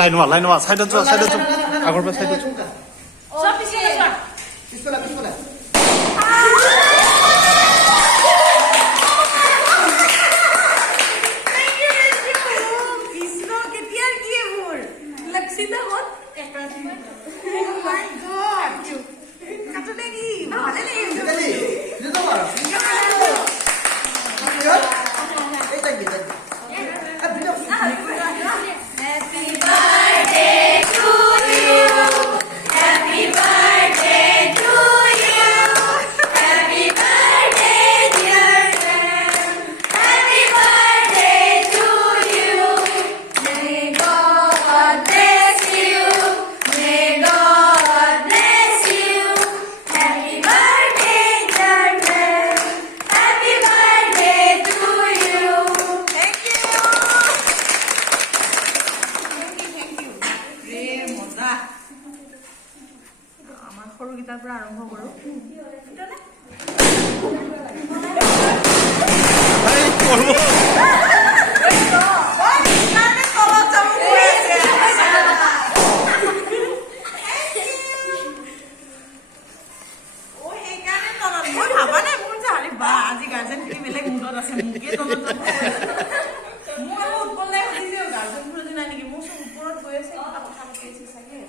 line হোৱা সাইডত যোৱা আগৰ পৰা সাইডত যোৱা আৰম্ভ কৰো আজি গাৰ্জেন কি বেলেগ মুডত আছে মুকে তলত যাব মোৰ ওপৰলৈ উঠিছে গাৰ্জেন পুৰো দিন নাকি মোৰ ওপৰত গৈ আছে কথা কথা কৈছে চাগে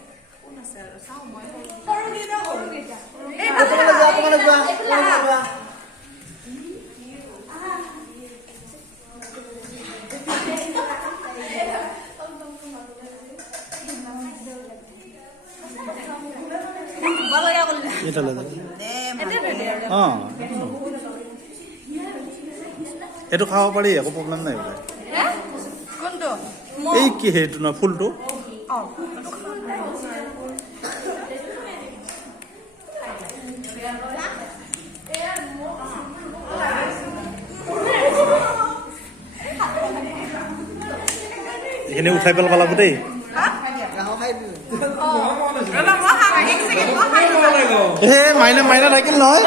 কোন আছে আৰু চাও মই সৰু গিটা এই তোমালে যোৱা এটা লাগে এইটো খাব পাৰি একো প্ৰব্লেম নাই বোলে কোনটো এই কি হেইটো না ফুলটো এখানে উঠাই পেলাব লাগব দেই মাইনা থাকিল নহয়